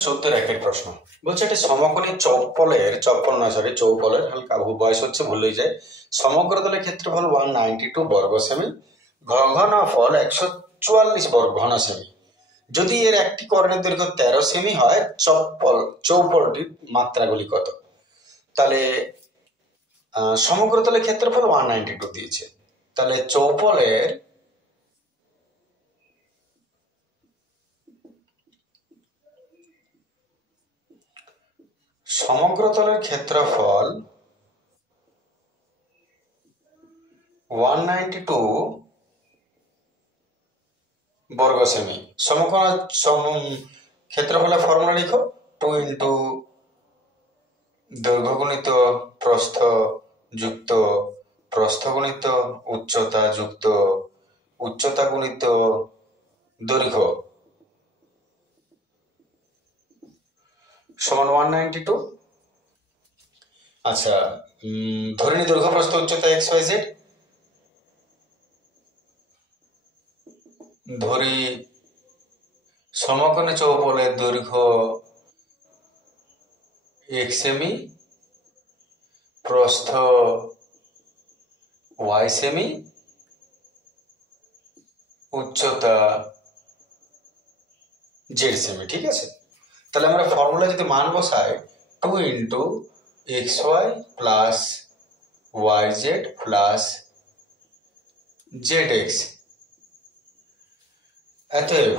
14 একের প্রশ্ন বলছে একটি সমকোণী চৌপলের হালকা বয়স হচ্ছে ভুল হয়ে যায় সমগ্রতলের ক্ষেত্রফল 192 বর্গ সেমি ঘনফল 144 বর্গ ঘন সেমি। যদি এর একটি কর্ণের দৈর্ঘ্য 13 সেমি হয় চৌপলটির মাত্রাগুলি কত? তাহলে সমগ্রতলের ক্ষেত্রফল 192 দিয়েছে, তাহলে চৌপলের সমগ্রতলের ক্ষেত্রফল 192 বর্গ সেমি। সমকোণ ক্ষেত্রফলের ফর্মুলা লিখো, 2 ইন্টু দৈর্ঘ্য গুণিত প্রস্থ যুক্ত প্রস্থ গুণিত উচ্চতা যুক্ত উচ্চতা গুণিত দৈর্ঘ্য সমান 192। আচ্ছা, ধরে নি দৈর্ঘ্য প্রস্থ উচ্চতা XYZ, ধরি সমকোণী চৌপলের দৈর্ঘ্য x সেমি, প্রস্থ y সেমি, উচ্চতা z সেমি। ঠিক আছে, তাহলে আমরা ফর্মুলা যদি মান বসাই 2 into xy plus yz plus zx, অতএব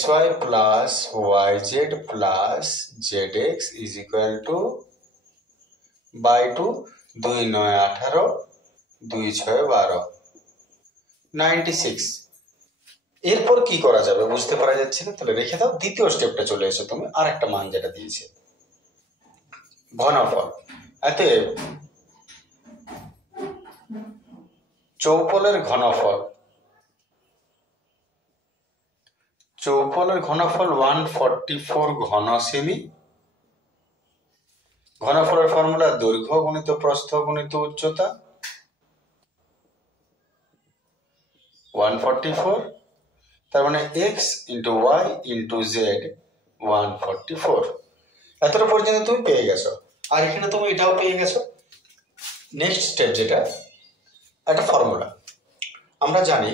xy plus yz plus zx is equal to by 2, 2 9 18, 2 6 12, 96। এরপর কি করা যাবে বুঝতে পারা যাচ্ছে না, তাহলে রেখে দাও। দ্বিতীয় স্টেপটা চলে এসো তুমি, আর একটা মান যেটা দিয়েছে ঘনফল। অতএব চৌপলের ঘনফল 144 ঘন সেমি। ঘনফলের ফর্মুলা দৈর্ঘ্য গুণিত প্রস্থ গুণিত উচ্চতা 144, তার মানে x into y into z 144। এতটা পর্যন্ত তুমি পেয়ে গেছো, আর এখানে তুমি এটাও পেয়ে গেছো। নেক্সট স্টেপ যেটা, একটা ফর্মুলা আমরা জানি,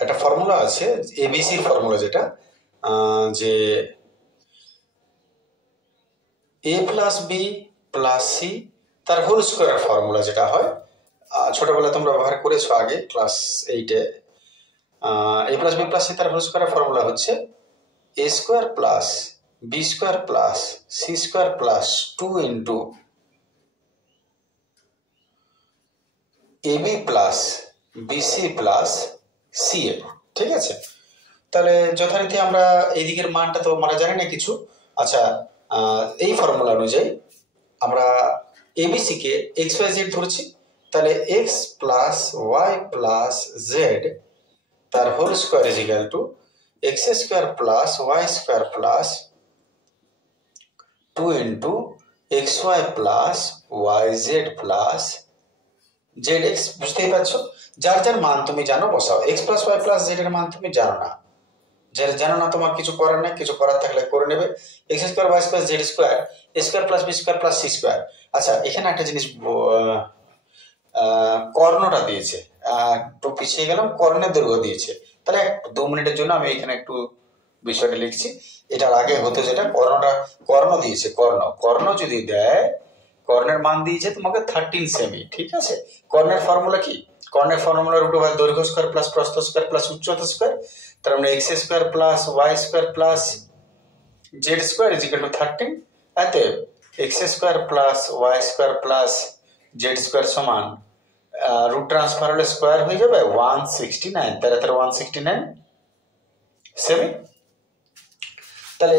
একটা ফর্মুলা আছে এবিসির ফর্মুলা, যেটা যে a plus B plus C তার হোল স্কোয়ারের ফর্মুলা যেটা হয়, ছোটবেলা তোমরা ব্যবহার করেছো আগে ক্লাস 8-এ। a plus B plus C তার হোল স্কোয়ারের ফর্মুলা হচ্ছে a square plus B square plus C square plus 2 into ab plus BC plus CA. ঠিক আছে, তাহলে যথারীতি আমরা এই দিকের মানটা তো আমরা জানি না কিছু। আচ্ছা, এই ফর্মুলা অনুযায়ী আমরা এবিসি কে এক্স ওয়াই জেড ধরছি, তাহলে x plus Y plus Z তার whole square is equal to X square plus Y square plus 2 into X Y plus Y Z plus Z X. বুঝতেই পারছো, যার যার মান তুমি জানো বসাও। X plus Y plus Z এর মান তুমি জানো না, যারা জানো না তোমার কিছু করার নেই, কিছু করার থাকলে করে নেবে। X square Y square Z square A square plus B square plus C square. আচ্ছা, এখানে একটা জিনিস কর্ণটা দিয়েছে, একটু পিছিয়ে গেলাম, কর্ণের দৈর্ঘ্য দিয়েছে। তাহলে 2 মিনিটের জন্য আমি এখানে একটু বিষয়টা লিখছি। এটার আগে হতো যেটা কর্ণ দিয়েছে, কর্ণ যদি দেয়, কর্ণের মান দিয়েছে তোমাকে 13 সেমি। ঠিক আছে, কর্ণের ফর্মুলা কি? কর্ণের ফর্মুলা রুট ওভার দৈর্ঘ্য স্কোয়ার প্লাস প্রস্থ স্কোয়ার প্লাস উচ্চতা স্কোয়ার। তার মানে x square plus Y square plus z square is equal to 13। এতে x square plus Y square plus z square সমান রুট ট্রান্সফার হলে স্কোয়ার হয়ে যাবে 169, তাহলে 169 সেমি। তাহলে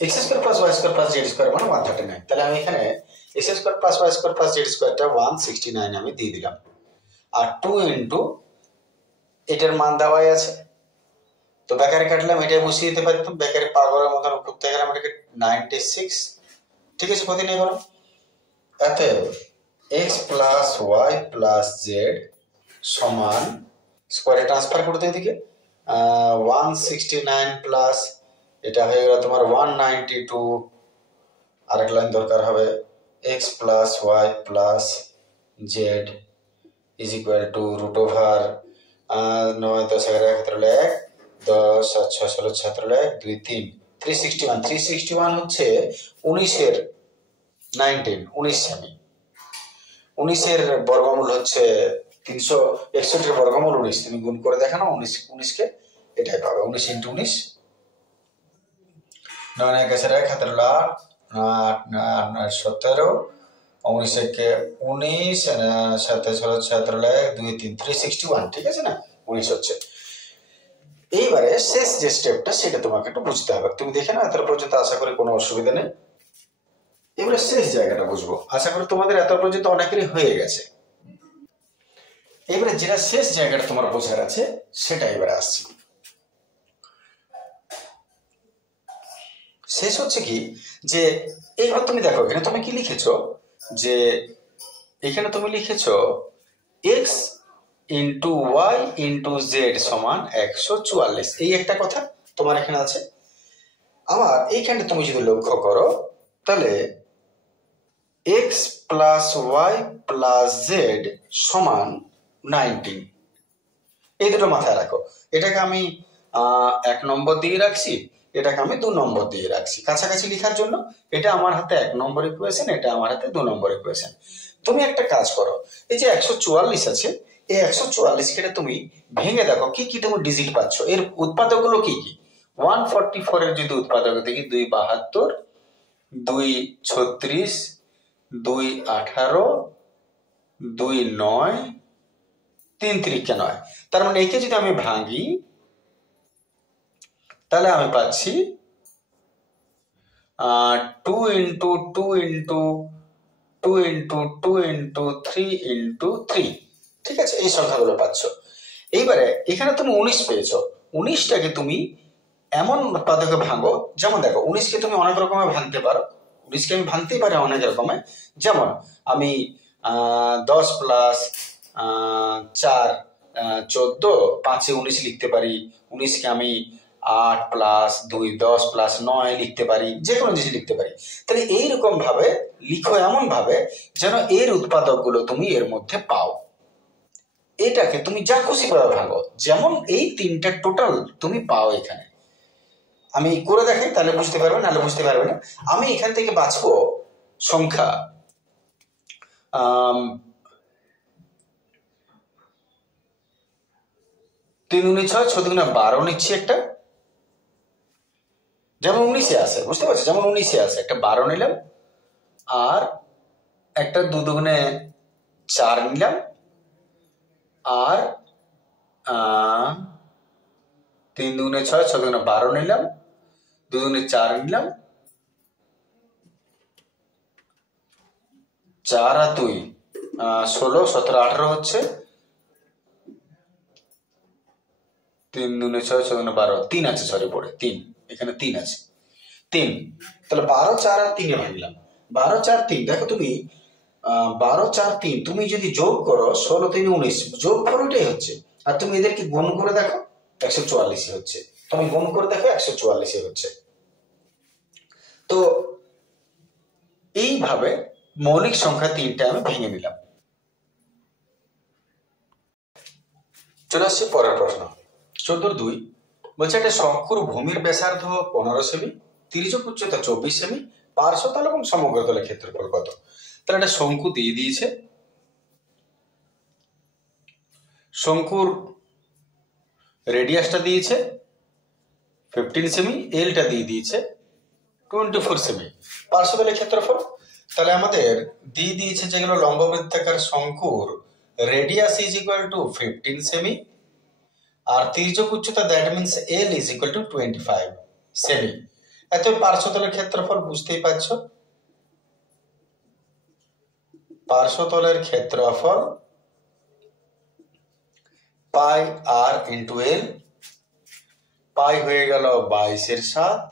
x square plus Y square plus z square মানে 139। তাহলে আমি এখানে x square plus Y square plus Z স্কোয়ারটা 169 আমি দিয়ে দিলাম, আর 2 ইন্টু এটার মান দেওয়াই আছে, তো বেকারে কাটলাম, এটাই বসিয়ে দিতে পারতাম। বেকারে পাগলের মতন করতে গেলাম এটাকে 96। ঠিক আছে, ক্ষতি নেই কোনো। অতএব x plus Y plus z সমান স্কোয়ারে ট্রান্সফার করতে এদিকে 169 প্লাস এটা হয়ে গেল তোমার 192, আরেক লাইন দরকার হবে x plus Y plus z is equal to root over 9 10 11 17 1 10 7 6 16 17 1 2 3 361 হচ্ছে 19 সেমি। 19 বর্গমূল হচ্ছে 361 বর্গমূল 19, তুমি গুণ করে দেখো না 19 কে, এটাই পাবে 19 × 19 9 1 17 8 17 19 কে 19 7 16 17 1 2 3 361, ঠিক আছে না, 19 হচ্ছে। এইবারে শেষ যে স্টেপটা সেটা তোমাকে একটু বুঝতে হবে। তুমি দেখে না এত পর্যন্ত, আশা করি কোনো অসুবিধা নেই। এবারে শেষ জায়গাটা বুঝবো, আশা করি তোমাদের এত পর্যন্ত অনেকেরই হয়ে গেছে। এবারে যেটা শেষ জায়গাটা তোমার বোঝার আছে সেটা এবারে আসছে। শেষ হচ্ছে কি, যে এইবার তুমি দেখো এখানে তুমি কি লিখেছো, যে এখানে তুমি লিখেছো X into Y into Z সমান 144, এই একটা কথা তোমার এখানে আছে। আবার এইখানে তুমি যদি লক্ষ্য করো তাহলে x plus Y plus z সমান 19, এই দুটো মাথায় রাখো। এটাকে আমি 1 নম্বর দিয়ে রাখছি, এটাকে আমি 2 নম্বর দিয়ে রাখছি কাছাকাছি লেখার জন্য। এটা আমার হাতে 1 নম্বর ইকুয়েশন, এটা আমার হাতে 2 নম্বর ইকুয়েশন। তুমি একটা কাজ করো, এই যে 144 আছে, এই 144 কে তুমি ভেঙে দেখো কি কি তুমি ডিজিট পাচ্ছ, এর উৎপাদকগুলো কি কি। 144 এর যদি উৎপাদক দেখি 2 72, 2 36, 2 18, 2 9, 3 3 9। তার মানে একে যদি আমি ভাঙি তাহলে আমি পাচ্ছি 2 into 2 into 2 into 2 into 3 into 3, ঠিক আছে, এই সংখ্যাগুলো পাচ্ছ। এইবারে এখানে তুমি 19 পেয়েছো, 19টাকে তুমি এমন উৎপাদকে ভাঙো, যেমন দেখো 19কে তুমি অনেক রকমের ভাঙতে পারো, 19কে আমি ভাঙতেই পারি অনেক রকমের। যেমন আমি 10 প্লাস 4 14, 5 19 লিখতে পারি। 19কে আমি 8 প্লাস 2 10 প্লাস 9 লিখতে পারি, যে কোনো জিনিস লিখতে পারি। তাহলে এইরকম ভাবে লিখো, এমন ভাবে যেন এর উৎপাদকগুলো তুমি এর মধ্যে পাও। এটাকে তুমি যা খুশি ভাবে ভাঙো, যেমন এই 3টা টোটাল তুমি পাও এখানে। আমি করে দেখাই তাহলে বুঝতে পারবে, নাহলে বুঝতে পারবে না। আমি এখান থেকে বাঁচবো সংখ্যা 3 × 6 6 × 12 নিচ্ছি একটা, যেমন 19-এ আছে, বুঝতে পারছো, যেমন 19-এ আছে একটা 12 নিলাম, আর একটা 2 দুগুণে 4 নিলাম, আর 3 দুগুণে 6 6 দুগুণে 12 নিলাম, 2 দুগুণে 4 নিলাম, 4 আর 2 16 17 18 হচ্ছে, 3 দুগুণে 6 6 দুগুণে 12, 3 আছে, সরি পড়ে 3, এখানে 3 আছে, 3। তাহলে 12 4 আর 3 এ ভাঙলাম, 12 4 3। দেখো তুমি 12 4 3 তুমি যদি যোগ করো 16 3 19, যোগ করো এটাই হচ্ছে। আর তুমি এদেরকে গুণ করে দেখো 144 হচ্ছে, তুমি গুণ করে দেখো 144 হচ্ছে। তো এইভাবে মৌলিক সংখ্যা 3টা আমি ভেঙে নিলাম। চলে আসছি পরের প্রশ্ন 14-2, বলছে একটা শঙ্কুর ভূমির ব্যাসার্ধ 15 সেমি, তির্যক উচ্চতা 24 সেমি, পার্শ্বতল এবং সমগ্র তলের ক্ষেত্রফল কত? তাহলে একটা শঙ্কু দিয়ে দিয়েছে, শঙ্কুর রেডিয়াসটা দিয়েছে 15 সেমি, এলটা দিয়ে দিয়েছে 24 সেমি, পার্শ্বতলের ক্ষেত্রফল। তাহলে আমাদের দিয়ে দিয়েছে যেগুলো লম্ববৃত্তাকার শঙ্কুর রেডিয়াস ইজ ইকুয়াল টু 15 সেমি, আর তির্যক উচ্চতা that means L is equal to 25 সেমি। এত পার্শ্বতলের ক্ষেত্রফল বুঝতেই পারছ, পার্শ্বতলের ক্ষেত্রফল পাই আর ইন্টু এল, পাই হয়ে গেল 22/7,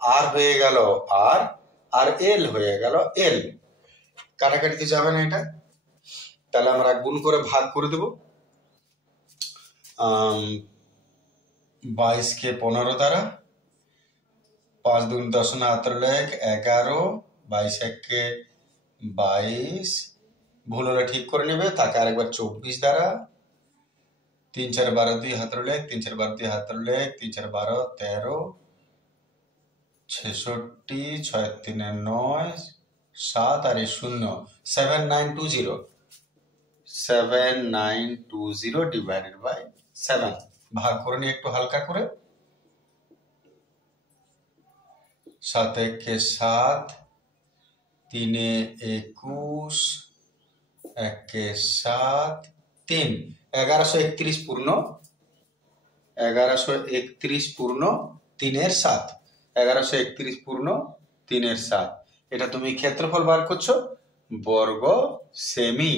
আর হয়ে গেল আর এল হয়ে গেল এল। কাটাকাটিতে যাবে না এটা, তাহলে আমরা গুণ করে ভাগ করে দেব। 22 কে 15 দ্বারা, 5 2 10 17 11 22 একে 22 ভুল হলে ঠিক করে নেবে, তাকে আরেকবার 24 দ্বারা 3 4 12 2 17 3 4 12 2 17 3 4 12 13 66 6 3 9 7 আর 0 7920 7920 ডিভাইডেড বাই 7 ভাগ করে নিয়ে একটু হালকা করে 7 একে 7 3 21 একে 7 3 1131 পূর্ণ 1131 পূর্ণ 3 এর 7 1131 পূর্ণ 3 এর 7 এটা তুমি ক্ষেত্রফল বার করছো বর্গ সেমি।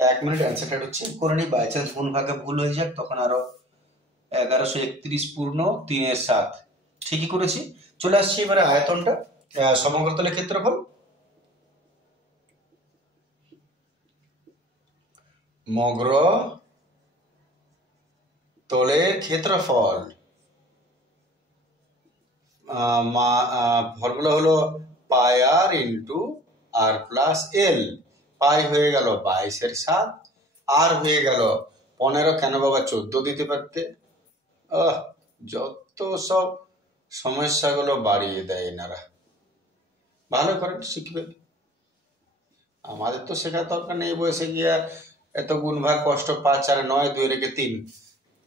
1 মিনিট অ্যান্সারটা হচ্ছে করে নি, বাই চান্স গুণ ভাগে ভুল হয়ে যাক তখন আরো 1131 পূর্ণ 3 এর 7 ঠিকই করেছি। চলে আসছি এবারে আয়তনটা, সমগ্রতলের ক্ষেত্রফল মগ্র তলের ক্ষেত্রফল ফর্মুলা হলো পাই আর ইন্টু আর প্লাস এল। পাই হয়ে গেল 22 এর 7, আর হয়ে গেল 15, কেন বাবা 14 দিতে পারতে। যত সব সমস্যাগুলো বাড়িয়ে দেয় এনারা, ভালো করে শিখবে। আমাদের তো শেখার দরকার নেই, বয়সে গিয়ে আর এত গুণ ভাগ কষ্ট। 5 আর 9 2 রেখে 3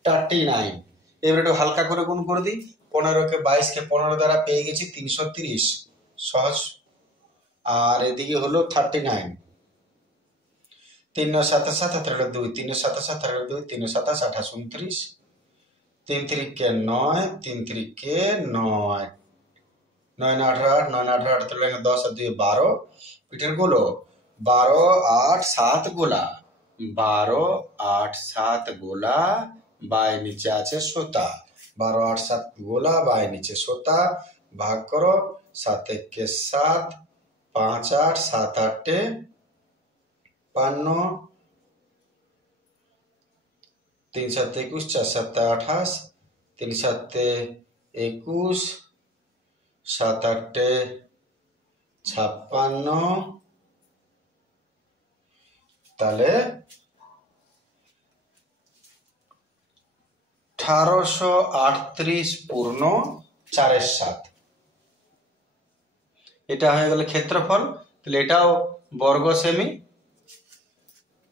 39। এবার একটু হালকা করে গুণ করে দিই, 15 কে 22 কে 15 দ্বারা পেয়ে গেছি 330 সহজ, আর এদিকে হলো 39। 3 9 7 7 18 2 3 7 7 18 2 3 7 28 29 3 3 के 9 3 3 के 9 9 18 9 18 18 10 আর 2 12 পিঠের গুলো 12 8 7 গোলা 12 8 7 গোলা বাই নিচে আছে সোতা 12 8 7 গোলা বাই নিচে সোতা ভাগ করো 7 1 के 7 5 8 7 8 52 3 7 21 4 7 28 3 7 21 7 8 56 তাহলে 1838 পূর্ণ 4 এর 7 এটা হয়ে গেল ক্ষেত্রফল। তাহলে এটাও বর্গ সেমি,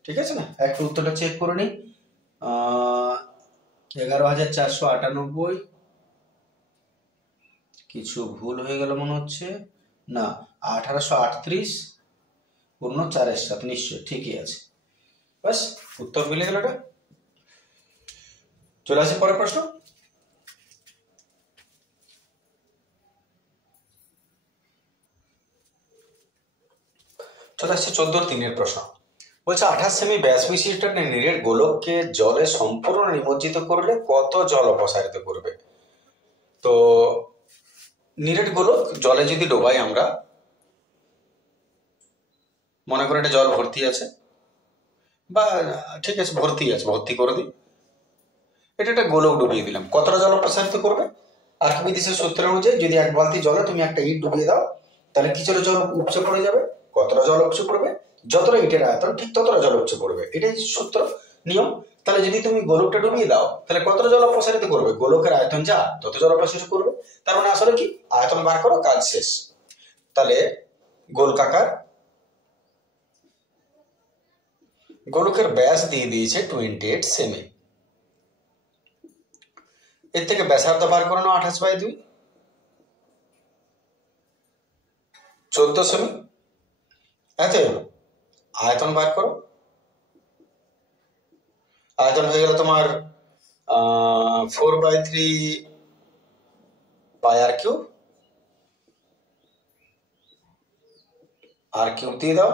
ঠিক আছে না। একটু উত্তরটা চেক করে নি। 11,498 কিছু ভুল হয়ে গেল মনে হচ্ছে, না 1838 পূর্ণ 4 এর 7 নিশ্চয় ঠিকই আছে। বাস উত্তর মিলে গেল। এটা চলে আসে পরের প্রশ্ন। চলে আসছে 14-3 প্রশ্ন। বলছে 28 সেমি ব্যাস বিশিষ্ট নিরেট গোলককে জলে সম্পূর্ণ নিমজ্জিত করলে কত জল অপসারিত করবে। তো নিরেট গোলক জলে যদি ডোবাই আমরা, মনে করে এটা জল ভর্তি আছে, বা ঠিক আছে ভর্তি আছে, ভর্তি করে দিই। এটা একটা গোলক ডুবিয়ে দিলাম, কতটা জল অপসারিত করবে। আর্কিমিডিসের সূত্র অনুযায়ী যদি 1 বালতি জলে তুমি একটা ইট ডুবিয়ে দাও, তাহলে কিছুটা জল উপচে পড়ে যাবে। কতটা জল উপচে পড়বে, যতটা ইটের আয়তন ঠিক ততটা জল উপচে পড়বে, এটাই সূত্র নিয়ম। তাহলে যদি তুমি গোলকটা ডুবিয়ে দাও, তাহলে কতটা জল অপসারিত করবে, গোলকের আয়তন যা তত জল অপসারিত করবে। তার মানে আসলে কি, আয়তন বার করো, কাজ শেষ। তাহলে গোলকাকার গোলকের ব্যাস দিয়ে দিয়েছে 28 সেমি। এর থেকে ব্যাসার্ধ বার করানো 28/2 14 সেমি। এত আয়তন বার করো, আয়তন হয়ে গেল তোমার 4/3 পাই আর কিউব। আর কিউব দিয়ে দাও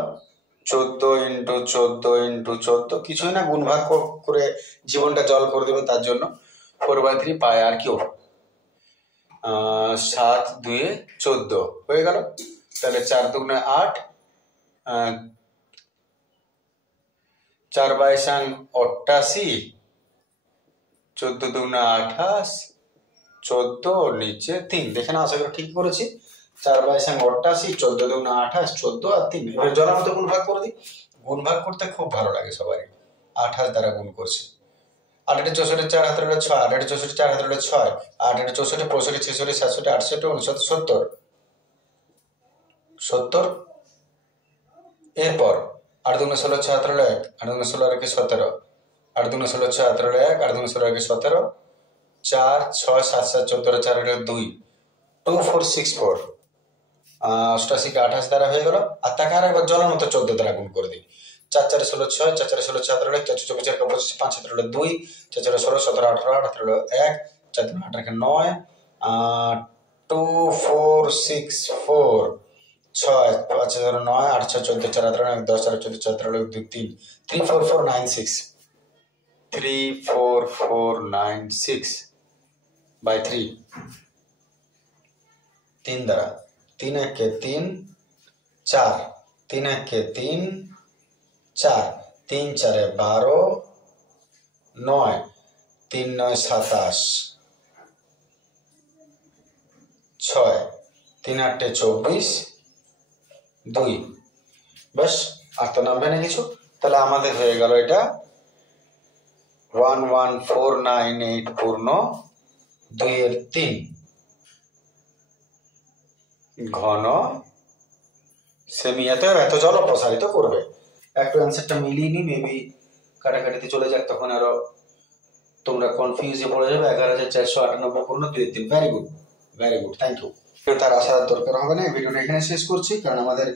14 ইন্টু 14 ইন্টু 14, কিছুই না, গুণ ভাগ করে জীবনটা জল করে দেবে, তার জন্য 4/3 পাই আর কিউব। 7 2 14 হয়ে গেল। তাহলে 4 2 8, 4 22 88, 14 2 28, 14 ওর নিচে 3। দেখে না, আশা করি ঠিক করেছি। 4/88, 14 দুগুণে 28, 14 আর 3। এবার জলামত গুণ ভাগ করে দিই। গুণ ভাগ করতে খুব ভালো লাগে সবারই। 28 দ্বারা গুণ করছি। 8 × 64, 4 হাতে 6, 8 × 64, 4 হাতে 6, 8 × 64, 65, 66, 67, 68, 69, 70, 70। এরপর 8 দুগুণে 16, 6 হাতে 1, 8 দুগুণে 16 আর 17, 8 দুগুণে 16, 6 হাতে 1, 8 দুগুণে 16 আর 17, 4, 6, 7, 7, 14, 4 2, 2464। 88 কে 28 দ্বারা হয়ে গেল। আর তাকে আর একবার জলের মতো 14 দ্বারা গুণ করে দিই। 4 4 16 6, 4 4 16 6 1, 4 4 24 25, 5 7 2, 4 4 16 17 18 18 1, 4 3 18 9, 2464, 6 5 9, 8 6 14 4 1 10 4 14 4 2 3, 34496, 34496 by 3, 3 দ্বারা। 3 1 কে 3, 4, 3 1 কে 3, 4, 3 4 12, 9, 3 9 27, 6, 3 8 24, 2। বাস, আর তো নামবে না কিছু। তাহলে আমাদের হয়ে গেল এটা 11498 পূর্ণ 2 এর 3 ঘন সেমি। এত জল অপসারিত করবে। একটু অ্যান্সারটা মিলিয়ে নি, মেবি কাটাকাটিতে চলে যাক, তখন আরো তোমরা কনফিউজে পড়ে যাবে। 11498 পূর্ণ 2 এর 3। Very good, very good, thank you. তার আসার দরকার হবে না। এই ভিডিওটা এখানে শেষ করছি, কারণ আমাদের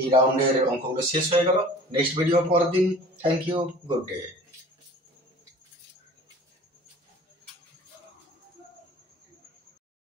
এই রাউন্ডের অঙ্কগুলো শেষ হয়ে গেল। নেক্সট ভিডিও পরের দিন। Thank you, good day.